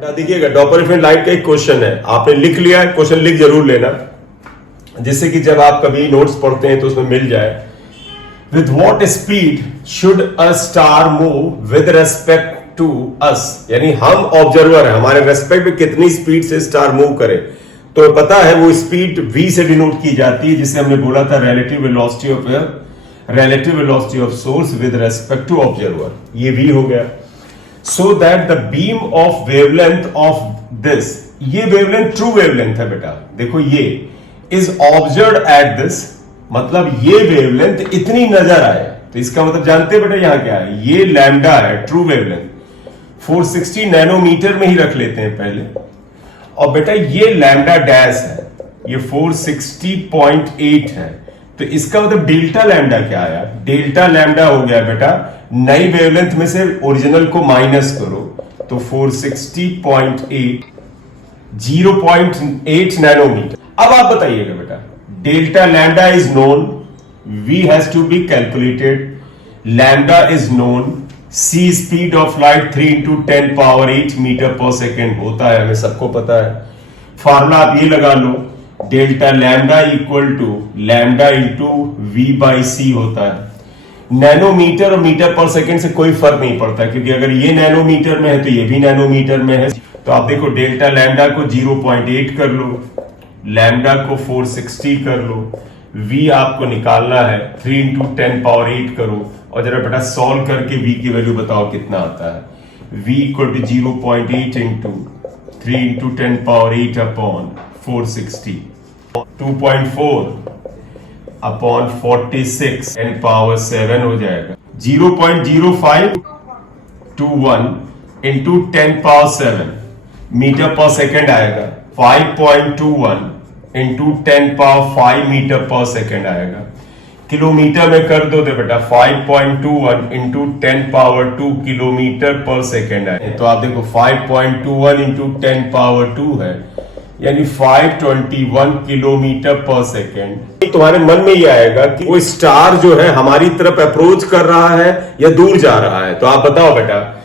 बेटा देखिएगा, Doppler effect light का एक क्वेश्चन है, आपने लिख लिया है, क्वेश्चन लिख जरूर लेना, जिससे कि जब आप कभी नोट्स पढ़ते हैं तो उसमें मिल जाए। With what speed should a star move with respect to us, यानी हम ऑब्जर्वर है, हमारे रेस्पेक्ट में कितनी स्पीड से स्टार मूव करे, तो पता है वो स्पीड v से डिनोट की जाती है, जिसे हमने बोला था relative velocity of air, relative velocity of source with respect to observer, ये v हो गया। So that the beam of wavelength of this, ये वेवलेंथ ट्रू वेवलेंथ है बेटा, देखो ये इज ऑब्जर्व एट दिस, मतलब ये वेवलेंथ इतनी नजर आए, तो इसका मतलब जानते हैं बेटा यहां क्या है, ये लैम्डा है ट्रू वेवलेंथ, 460 नैनोमीटर में ही रख लेते हैं पहले, और बेटा ये लैम्डा डैश है, ये 460.8 है, तो इसका मतलब डेल्टा लैम्डा क्या आया, डेल्टा लैम्डा हो गया बेटा नई वेवलेंथ में से ओरिजिनल को माइनस करो, तो 460.8 0.8 नैनोमीटर। अब आप बताइएगा बेटा, delta lambda is known, v has to be calculated, lambda is known, c speed of light 3 into 10 power 8 metre per second होता है, हमें सबको पता है। फॉर्मूला आप ये लगा लो, delta lambda equal to lambda into v by c होता है। नैनोमीटर और मीटर पर सेकेंड से कोई फर्क नहीं पड़ता, क्योंकि अगर ये नैनोमीटर में है तो ये भी नैनोमीटर में है, तो आप देखो डेल्टा लैम्डा को 0.8 कर लो, लैम्डा को 460 कर लो, v आपको निकालना है 3 into 10 power 8 करो, और जरा बेटा सॉल्व करके v की वैल्यू बताओ कितना आता है। v equal to 0.8 into 3 into 10 power 8 upon 460, 2.4 upon 46 10 power 7 हो जाएगा, 0.0521 into 10 power 7 metre per second आएगा, 5.21 into 10 power 5 metre per second आएगा। किलोमीटर में कर दो तो बेटा 5.21 into 10 power 2 kilometre per second है, तो आप देखो 5.21 इंटू 10 पावर 2 है, यानी 521 किलोमीटर पर सेकेंड। तुम्हारे मन में ये आएगा कि वो स्टार जो है हमारी तरफ अप्रोच कर रहा है या दूर जा रहा है, तो आप बताओ बेटा,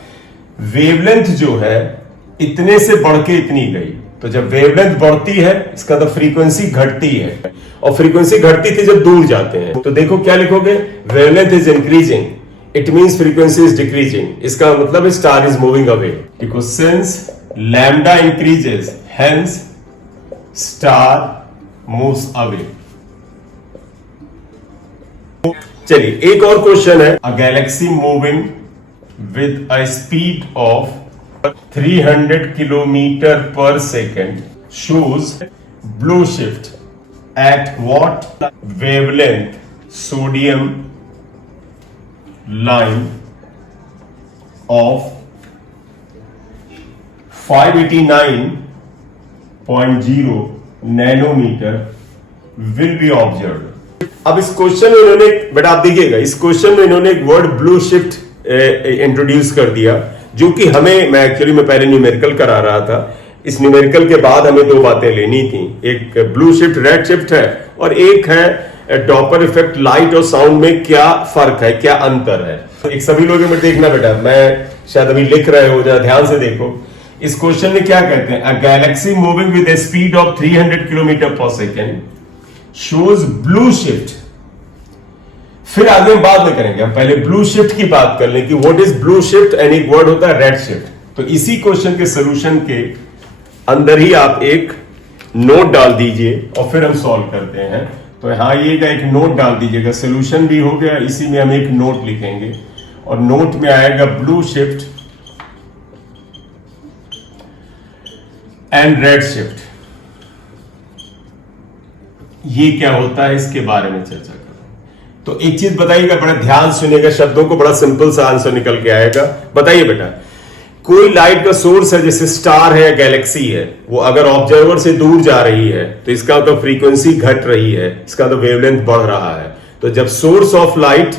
वेवलेंथ जो है इतने से बढ़ के इतनी गई, तो जब वेवलेंथ बढ़ती है इसका तो फ्रीक्वेंसी घटती है, और फ्रीक्वेंसी घटती थी जब दूर जाते हैं, तो देखो क्या लिखोगे, wavelength is increasing, it means frequency is decreasing, इसका मतलब star is moving away, because since lambda increases hence star moves away. चलिए एक और क्वेश्चन है, a galaxy moving with a speed of 300 kilometre per second shows blue shift at what wavelength sodium line of 589.0 nanometre will be observed। अब इस question में इन्होंने बेटा आप देखिएगा, इस क्वेश्चन में इन्होंने एक वर्ड ब्लू शिफ्ट इंट्रोड्यूस कर दिया, जो कि हमें, मैं पहले न्यूमेरिकल करा रहा था, इस न्यूमेरिकल के बाद हमें दो बातें लेनी थी, एक ब्लू शिफ्ट रेड शिफ्ट है, और एक है डॉपलर इफेक्ट लाइट और साउंड में क्या फर्क है, क्या अंतर है। एक सभी लोगों में देखना बेटा, मैं शायद अभी लिख रहे हो, जरा ध्यान से देखो, इस क्वेश्चन में क्या कहते हैं, a galaxy moving with a speed of 300 kilometre per second shows blue shift. फिर आगे हम बाद में करेंगे, हम पहले ब्लू शिफ्ट की बात कर लें कि what is blue shift, and एक वर्ड होता है रेड शिफ्ट। तो इसी क्वेश्चन के सोल्यूशन के अंदर ही आप एक नोट डाल दीजिए और फिर हम सॉल्व करते हैं। तो यहां ये एक नोट डाल दीजिएगा, सोल्यूशन भी हो गया, इसी में हम एक नोट लिखेंगे, और नोट में आएगा blue shift and red shift. ये क्या होता है इसके बारे में चर्चा करें। तो एक चीज बताइएगा, बड़ा ध्यान सुनिएगा, शब्दों को, बड़ा सिंपल सा आंसर निकल के आएगा। बताइए बेटा, कोई लाइट का सोर्स है, जैसे स्टार है या गैलेक्सी है, वो अगर ऑब्जर्वर से दूर जा रही है तो इसका तो फ्रीक्वेंसी घट रही है, इसका तो वेवलेंथ बढ़ रहा है। तो जब सोर्स ऑफ लाइट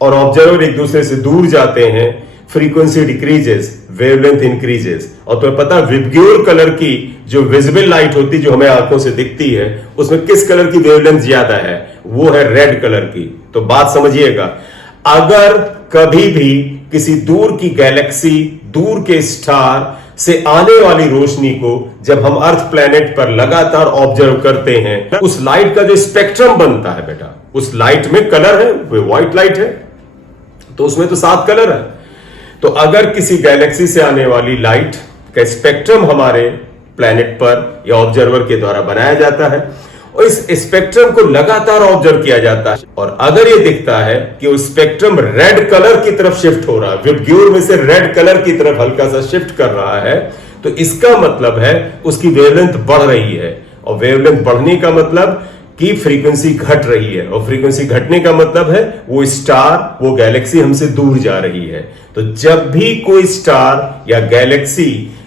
और ऑब्जर्वर एक दूसरे से दूर जाते हैं, फ्रीक्वेंसी डिक्रीजेस, वेवलेंथ इंक्रीजेस। और तुम्हें पता, विबग्योर कलर की जो विजिबल लाइट होती है, जो हमें आंखों से दिखती है, उसमें किस कलर की वेवलेंथ ज्यादा है, वो है रेड कलर की। तो बात समझिएगा, अगर कभी भी किसी दूर की गैलेक्सी, दूर के स्टार से आने वाली रोशनी को जब हम अर्थ प्लैनेट पर लगातार ऑब्जर्व करते हैं, उस लाइट का जो स्पेक्ट्रम बनता है बेटा, उस लाइट में कलर है, वो व्हाइट लाइट है, तो उसमें तो 7 कलर है। तो अगर किसी गैलेक्सी से आने वाली लाइट का स्पेक्ट्रम हमारे प्लैनेट पर या ऑब्जर्वर के द्वारा बनाया जाता है और इस स्पेक्ट्रम को लगातार ऑब्जर्व किया जाता है, और अगर ये दिखता है कि वो स्पेक्ट्रम रेड कलर की तरफ शिफ्ट हो रहा है, विबग्योर में से रेड कलर की तरफ हल्का सा शिफ्ट कर रहा है, तो इसका मतलब है उसकी वेवलेंथ बढ़ रही है, और वेवलेंथ बढ़ने का मतलब कि फ्रीक्वेंसी घट रही है, और फ्रीक्वेंसी घटने का मतलब है वो स्टार, वो गैलेक्सी हमसे दूर जा रही है। तो जब भी कोई स्टार या गैलेक्सी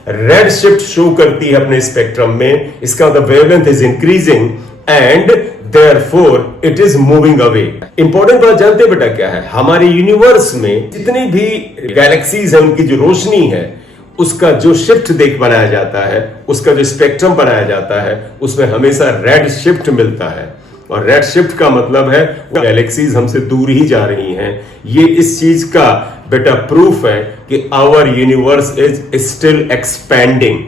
रेड शिफ्ट शो करती है अपने स्पेक्ट्रम में, इसका मतलब wavelength is increasing and therefore it is moving away. Important बात जानते हैं बेटा क्या है, हमारे यूनिवर्स में जितनी भी गैलेक्सीज है उनकी जो रोशनी है उसका जो शिफ्ट बनाया जाता है, उसका जो स्पेक्ट्रम बनाया जाता है, उसमें हमेशा रेड शिफ्ट मिलता है, और रेड शिफ्ट का मतलब है गैलेक्सीज हमसे दूर ही जा रही हैं। ये इस चीज का बेटा प्रूफ है कि our universe is still expanding.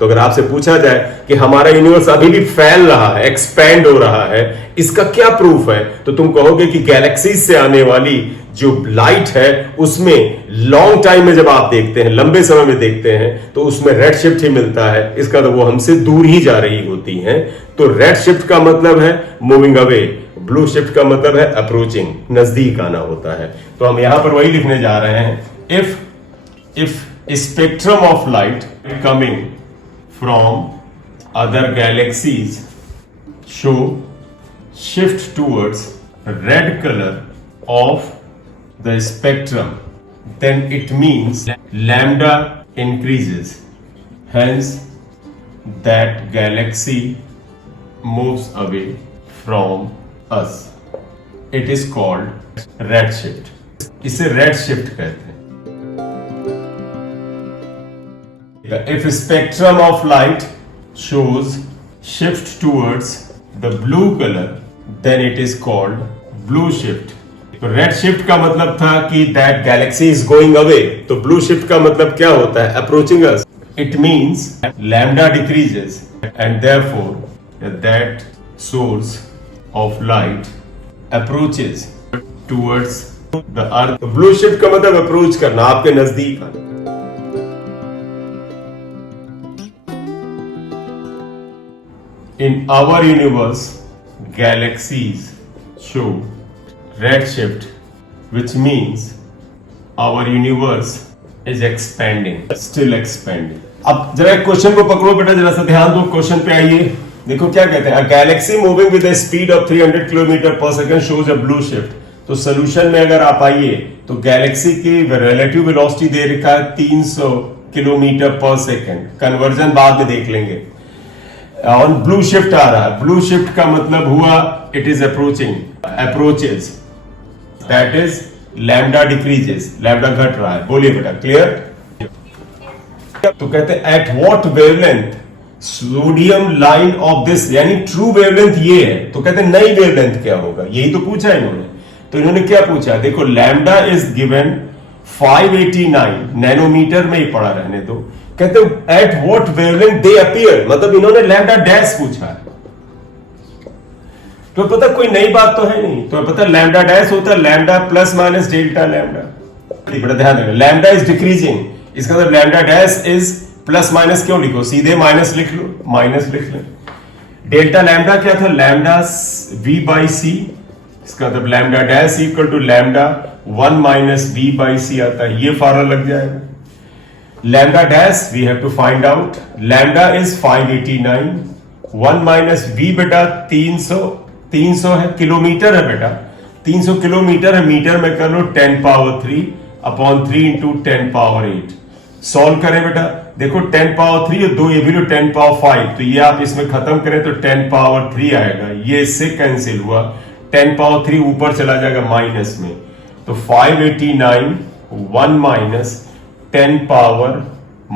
तो अगर आपसे पूछा जाए कि हमारा यूनिवर्स अभी भी फैल रहा है, एक्सपैंड हो रहा है, इसका क्या प्रूफ है, तो तुम कहोगे कि गैलेक्सीज से आने वाली जो लाइट है उसमें लॉन्ग टाइम में जब आप देखते हैं, लंबे समय में देखते हैं, तो उसमें रेड शिफ्ट ही मिलता है। इसका तो वो हमसे दूर ही जा रही होती हैं। तो रेड शिफ्ट का मतलब है मूविंग अवे, ब्लू शिफ्ट का मतलब है अप्रोचिंग, नजदीक आना होता है। तो हम यहां पर वही लिखने जा रहे हैं, if spectrum of light coming from other galaxies show shift towards red colour of the spectrum, then it means lambda increases, hence that galaxy moves away from us. It is called redshift. इसे redshift कहते हैं। If spectrum of light shows shift towards the blue color, then it is called blue shift. तो red shift का मतलब था कि that galaxy is going away, तो blue shift का मतलब क्या होता है, approaching us. It means lambda decreases and therefore that source of light approaches towards the earth. Blue shift का मतलब अप्रोच करना, आपके नजदीक आना। In our universe galaxies show red shift, which means our universe is expanding, still expanding. अब जरा question को पकड़ो बेटा, जरा सा ध्यान दो, क्वेश्चन पे आइए। देखो क्या कहते हैं, a galaxy moving with a speed of 300 kilometre पर second shows a blue shift। तो सोल्यूशन में अगर आप आइए तो गैलेक्सी की रिलेटिव वेलोसिटी दे रखा है 300 किलोमीटर पर सेकंड, कन्वर्जन बाद में देख लेंगे। ऑन ब्लू शिफ्ट आ रहा है, ब्लू शिफ्ट का मतलब हुआ it is approaching, approaches, that is lambda decreases, lambda घट रहा है। बोलिए बेटा, क्लियर? तो कहते हैं at what wavelength sodium line of this, यानी ट्रू वेवलेंथ ये है। तो कहते हैं नई वेवलेंथ क्या होगा, यही तो पूछा इन्होंने। तो इन्होंने क्या पूछा, देखो लैम्डा इज गिवन 589 नैनोमीटर में ही पड़ा रहने दो। कहते हैं at what wavelength they appear, मतलब इन्होंने लैम्डा डैश पूछा है। तो पता कोई नई बात तो है नहीं, तो पता लैम्डा डैश होता है lambda plus minus delta lambda. बड़ा ध्यान देना, लैम्डा इज डिक्रीजिंग, इसका मतलब lambda dash is plus minus क्यों लिखो, सीधे माइनस लिख लो, माइनस लिख लो। डेल्टा लैम्डा क्या था, लैम्डा v बाई सी, इसका मतलब lambda dash equal to lambda 1 minus v by c आता है, ये फार्मूला लग जाएगा। Lambda dash we have to find out, lambda is 589, 1 minus v बेटा 300 है, किलोमीटर है बेटा, 300 किलोमीटर है, मीटर में कर लो 10 power 3 upon 3 into 10 power 8। Solve करें बेटा, देखो 10 पावर 3 और 2 ये भी लो 10 पावर 5, तो ये आप इसमें खत्म करें तो 10 पावर 3 आएगा, ये इससे कैंसिल हुआ, 10 पावर 3 ऊपर चला जाएगा माइनस में, तो 589 1 माइनस 10 पावर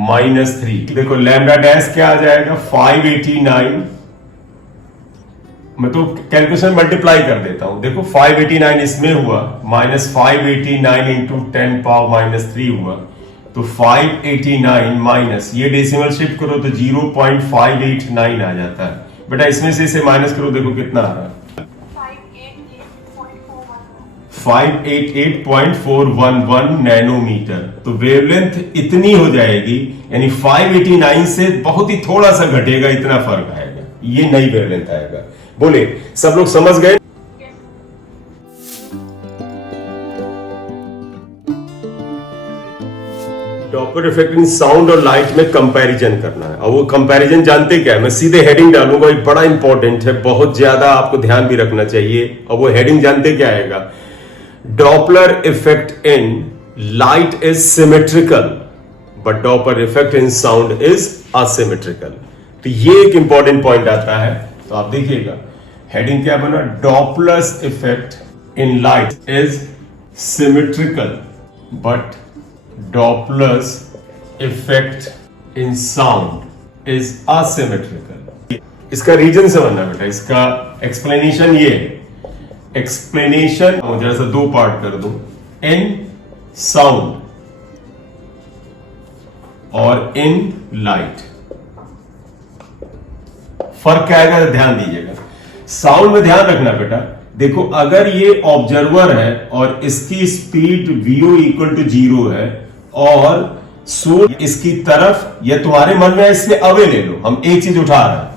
माइनस 3। देखो लैम्डा डैश क्या आ जाएगा 589, मैं तो कैलकुलेशन मल्टीप्लाई कर देता हूं, देखो 589 इसमें हुआ माइनस 589 इंटू 10 पावर माइनस 3 हुआ, तो 589 माइनस, ये डेसिमल शिफ्ट करो तो 0.589 आ जाता है। बेटा इसमें से इसे माइनस करो, देखो कितना आ रहा है, 588.411 नैनोमीटर। तो वेवलेंथ इतनी हो जाएगी, यानी 589 से बहुत ही थोड़ा सा घटेगा, इतना फर्क आएगा, ये नई वेवलेंथ आएगा। बोले सब लोग समझ गए? डॉपलर इफेक्ट इन साउंड और लाइट में कंपैरिजन करना है। और वो कंपैरिजन जानते क्या है, मैं सीधे हेडिंग डालूंगा, ये बड़ा इंपॉर्टेंट है, बहुत ज्यादा आपको ध्यान भी रखना चाहिए। और वो हेडिंग जानते क्या आएगा, Doppler effect in light is symmetrical but Doppler effect in sound is asymmetrical. तो ये एक इंपॉर्टेंट पॉइंट आता है, तो आप देखिएगा हेडिंग क्या बना, Doppler effect in light is symmetrical but Doppler's effect in sound is asymmetrical। इसका रीजन समझना बेटा, इसका एक्सप्लेनेशन ये है। एक्सप्लेनेशन जरा सा दो पार्ट कर दूं, इन साउंड और इन लाइट फर्क क्या आएगा, ध्यान दीजिएगा। साउंड में ध्यान रखना बेटा, देखो अगर ये ऑब्जर्वर है और इसकी स्पीड vo इक्वल टू 0 है और सूर्य इसकी तरफ, या तुम्हारे मन में इससे अवे ले लो, हम एक चीज उठा रहे हैं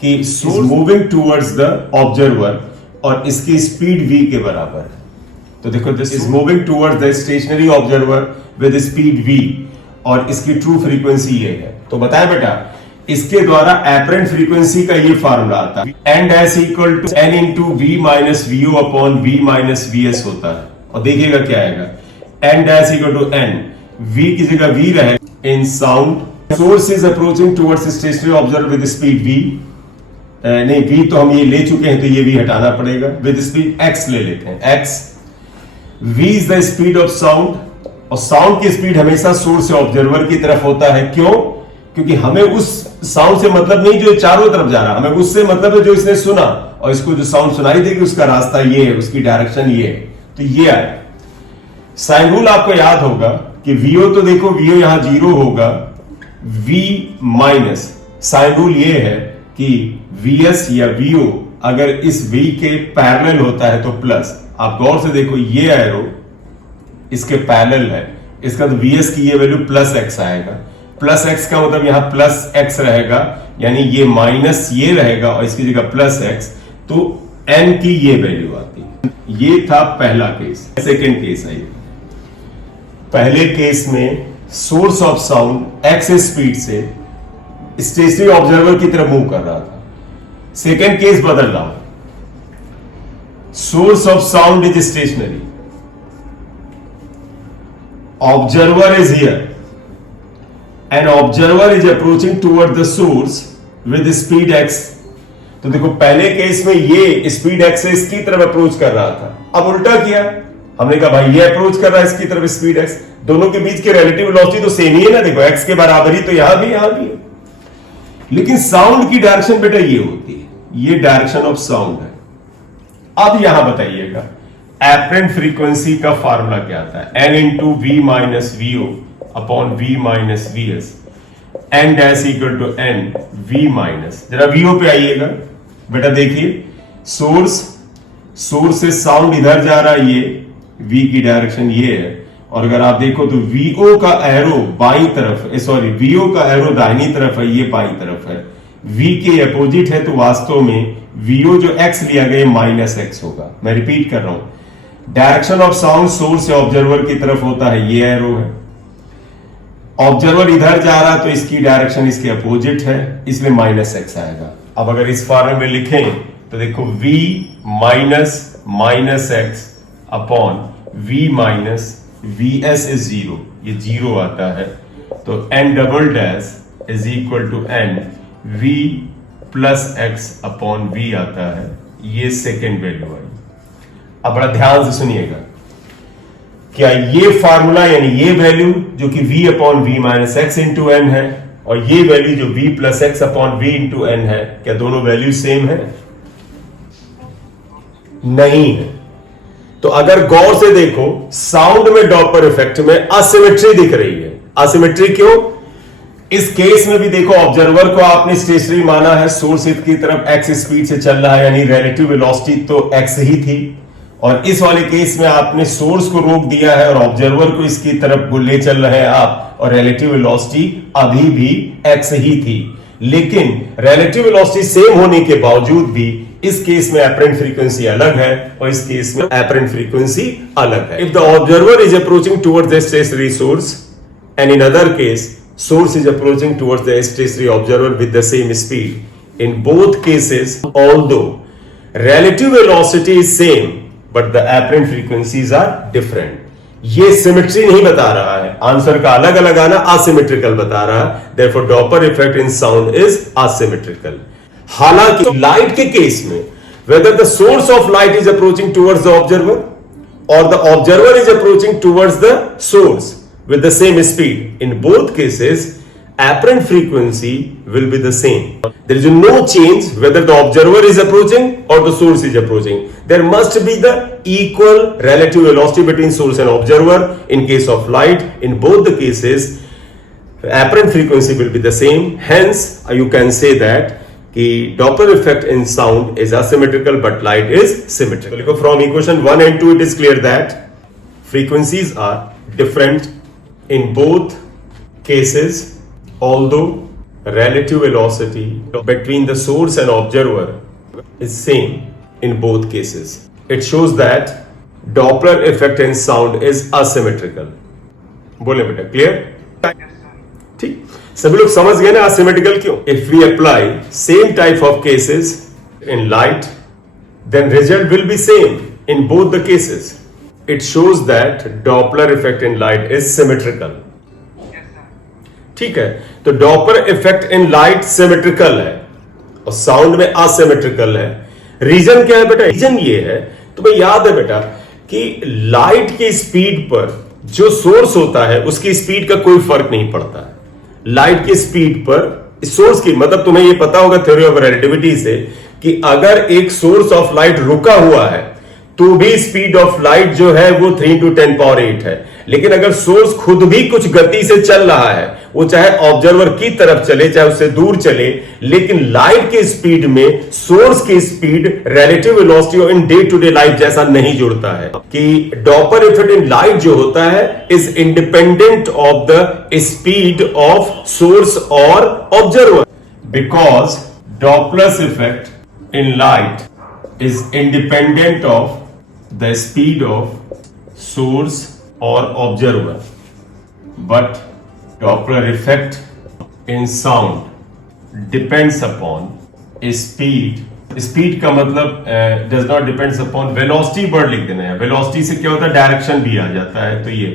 कि सूर्य मूविंग टूवर्ड्स द ऑब्जर्वर और इसकी स्पीड v के बराबर है। तो देखो this is moving towards the stationery observer with speed v और इसकी ट्रू फ्रीक्वेंसी ये है। तो बताएं बेटा, इसके द्वारा एपरेंट फ्रीक्वेंसी का ये फार्मूला आता है, n dash equal to n into v minus vo upon v minus vs होता है। और देखिएगा क्या आएगा, n dash equal to n, v की जगह v रहे in sound, source is approaching towards stationary observer with speed v, नहीं v तो हम ये ले चुके हैं तो ये v हटाना पड़ेगा, विद स्पीड x ले लेते हैं, x, v is the speed of sound. और साउंड की स्पीड हमेशा सोर्स से ऑब्जर्वर की तरफ होता है, क्यों? क्योंकि हमें उस साउंड से मतलब नहीं जो चारों तरफ जा रहा, हमें उससे मतलब है जो इसने सुना, और इसको जो साउंड सुनाई देगी उसका रास्ता ये है, उसकी डायरेक्शन ये है। तो ये आए साइन रूल आपको याद होगा कि vo, तो देखो vo यहां 0 होगा, v माइनस, साइन रूल ये है कि vs या vo अगर इस v के पैरेलल होता है तो प्लस। आप गौर से देखो ये एरो इसके पैरेलल है, इसका तो vs की ये वैल्यू प्लस x आएगा, प्लस x का मतलब यहां प्लस x रहेगा, यानी ये माइनस ये रहेगा और इसकी जगह प्लस x, तो n की ये वैल्यू आती है। ये था पहला केस। सेकेंड केस है, पहले केस में source of sound x speed से स्टेशनरी ऑब्जर्वर की तरफ मूव कर रहा था। सेकेंड केस बदल रहा हूं, source of sound is stationary, observer is here and observer is approaching toward the source with speed x। तो देखो पहले केस में ये स्पीड x से इसकी तरफ अप्रोच कर रहा था, अब उल्टा किया, हमने कहा भाई ये अप्रोच कर रहा है इसकी तरफ स्पीड x, दोनों के बीच के रिलेटिव वेलोसिटी तो सेम ही है ना, देखो x के बराबर ही, तो यहां भी है। लेकिन साउंड की डायरेक्शन बेटा ये होती है, ये डायरेक्शन ऑफ साउंड है। अब यहां बताइएगा एपरेंट फ्रीक्वेंसी का फार्मूला क्या आता है, n into v minus vo upon v minus vs, n dash equal to n v minus, जरा vo पे आइएगा बेटा, देखिए सोर्स से साउंड इधर जा रहा है, ये v की डायरेक्शन ये है, और अगर आप देखो तो vo का एरो बाईं तरफ, सॉरी vo का एरो दाहिनी तरफ है, ये बाईं तरफ है, v के अपोजिट है, तो वास्तव में vo जो x लिया गया माइनस x होगा। मैं रिपीट कर रहा हूं, डायरेक्शन ऑफ साउंड सोर्स से ऑब्जर्वर की तरफ होता है, ये एरो है, ऑब्जर्वर इधर जा रहा तो इसकी डायरेक्शन इसके अपोजिट है, इसलिए माइनस एक्स आएगा। अब अगर इस फॉर्मूले में लिखें तो देखो v minus x upon v minus vs is 0, ये 0 आता है, तो n double dash is equal to n v plus x upon v आता है, ये सेकेंड वैल्यू आई। अब बड़ा ध्यान से सुनिएगा, क्या ये फार्मूला यानी ये वैल्यू जो कि v upon v minus x into n है, और ये वैल्यू जो v plus x upon v into n है, क्या दोनों वैल्यू सेम है? नहीं है। तो अगर गौर से देखो साउंड में डॉपलर इफेक्ट में असिमेट्री दिख रही है, असिमेट्री क्यों? इस केस में भी देखो, ऑब्जर्वर को आपने स्टेशनरी माना है, सोर्स की तरफ एक्स स्पीड से चल रहा है, यानी रिलेटिव वेलोसिटी तो एक्स ही थी, और इस वाले केस में आपने सोर्स को रोक दिया है और ऑब्जर्वर को इसकी तरफ ले चल रहे हैं आप, और रिलेटिव वेलोसिटी अभी भी एक्स ही थी। लेकिन रिलेटिव वेलोसिटी सेम होने के बावजूद भी इस केस में एपरेंट फ्रीक्वेंसी अलग है और इस केस में एपरेंट फ्रीक्वेंसी अलग है। If the observer is approaching towards the stationary source and in other case source is approaching towards the stationary observer with the same speed. In both cases, although relative velocity is same, but the apparent frequencies are different. ये symmetry नहीं बता रहा है, answer का अलग अलग आना asymmetrical बता रहा है, therefore Doppler effect in sound is asymmetrical. हालांकि लाइट के केस में whether the source of light is approaching towards the observer or the observer is approaching towards the source with the same speed, in both cases apparent frequency will be the same. There is no change whether the observer is approaching or the source is approaching. There must be the equal relative velocity between source and observer. In case of light, in both the cases apparent frequency will be the same. Hence you can say that the Doppler effect in sound is asymmetrical but light is symmetrical. From equation 1 and 2 it is clear that frequencies are different in both cases, although relative velocity between the source and observer is same in both cases. It shows that Doppler effect in sound is asymmetrical. बोले बेटा, clear? ठीक, सभी लोग समझ गए ना asymmetrical क्यों? If we apply same type of cases in light, then result will be same in both the cases. It shows that Doppler effect in light is symmetrical. ठीक है, तो Doppler effect in light symmetrical है और sound में asymmetrical है। Reason क्या है बेटा? रीजन ये है, तुम्हें याद है बेटा कि लाइट की स्पीड पर जो सोर्स होता है उसकी स्पीड का कोई फर्क नहीं पड़ता है। लाइट की स्पीड पर सोर्स की, मतलब तुम्हें ये पता होगा थ्योरी ऑफ रिलेटिविटी से कि अगर एक सोर्स ऑफ लाइट रुका हुआ है तो भी स्पीड ऑफ लाइट जो है वो 3 × 10⁸ है। लेकिन अगर सोर्स खुद भी कुछ गति से चल रहा है, वो चाहे ऑब्जर्वर की तरफ चले चाहे उससे दूर चले, लेकिन लाइट के स्पीड में सोर्स की स्पीड रिलेटिव वेलोसिटी और in day to day life जैसा नहीं जुड़ता है। कि डॉपलर इफेक्ट इन लाइट जो होता है is independent of the speed of source और observer, because Doppler effect in light is independent of the speed of source or observer, but Doppler effect in sound depends upon speed. Speed का मतलब does not depends upon velocity, word लिख देना है। velocity से क्या होता है, direction भी आ जाता है, तो ये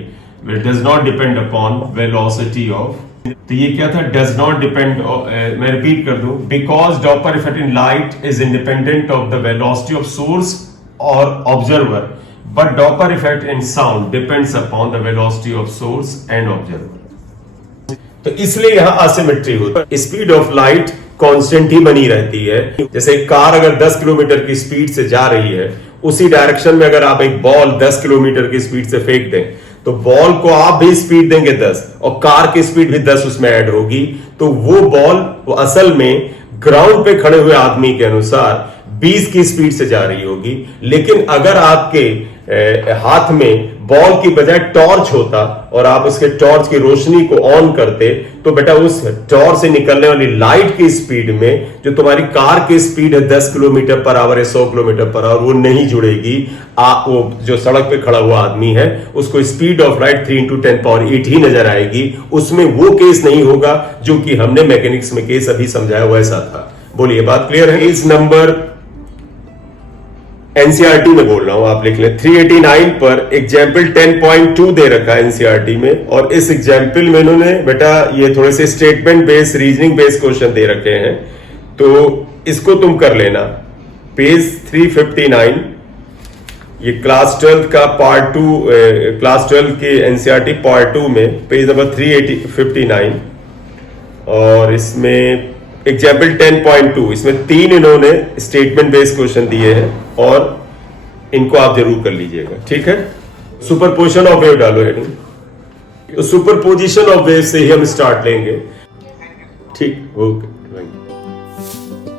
does not depend upon velocity of, तो ये क्या था, does not depend, मैं रिपीट कर दूं, because Doppler effect in light is independent of the velocity of source or observer, but Doppler effect in sound depends upon the velocity of source and observer. तो इसलिए यहां asymmetry होती है। Speed of light constant ही बनी रहती है। जैसे car अगर 10 किलोमीटर की स्पीड से जा रही है, उसी डायरेक्शन में अगर आप एक बॉल 10 किलोमीटर की स्पीड से फेंक दें तो बॉल को आप भी स्पीड देंगे 10 और कार की स्पीड भी 10 उसमें ऐड होगी, तो वो बॉल वो असल में ग्राउंड पे खड़े हुए आदमी के अनुसार 20 की स्पीड से जा रही होगी। लेकिन अगर आपके हाथ में बॉल की बजाय टॉर्च होता और आप उसके टॉर्च की रोशनी को ऑन करते, तो बेटा उस टॉर्च से निकलने वाली लाइट की स्पीड में जो तुम्हारी कार की स्पीड है 10 किलोमीटर पर आवर या 100 किलोमीटर पर आवर, वो नहीं जुड़ेगी। वो जो सड़क पे खड़ा हुआ आदमी है उसको स्पीड ऑफ लाइट 3 × 10⁸ ही नजर आएगी। उसमें वो केस नहीं होगा जो कि हमने मैकेनिक्स में केस अभी समझाया वैसा था। बोलिए, बात क्लियर है? इस नंबर एनसीईआरटी में बोल रहा हूं, आप लिख लें। 389 पर एग्जाम्पल 10.2 दे रखा है एनसीईआरटी में, और इस एग्जाम्पल में इन्होंने बेटा ये थोड़े से statement based reasoning based question दे रखे हैं, तो इसको तुम कर लेना। पेज 359, ये क्लास 12 का पार्ट 2, क्लास 12 के एनसीईआरटी पार्ट 2 में पेज नंबर 359, और इसमें एग्जाम्पल 10.2, इसमें 3 इन्होंने स्टेटमेंट बेस्ड क्वेश्चन दिए हैं और इनको आप जरूर कर लीजिएगा, ठीक है। सुपरपोजिशन ऑफ वेव डालो हेडिंग। तो सुपरपोजिशन ऑफ वेव से ही हम स्टार्ट लेंगे। ठीक, ओके, थैंक यू।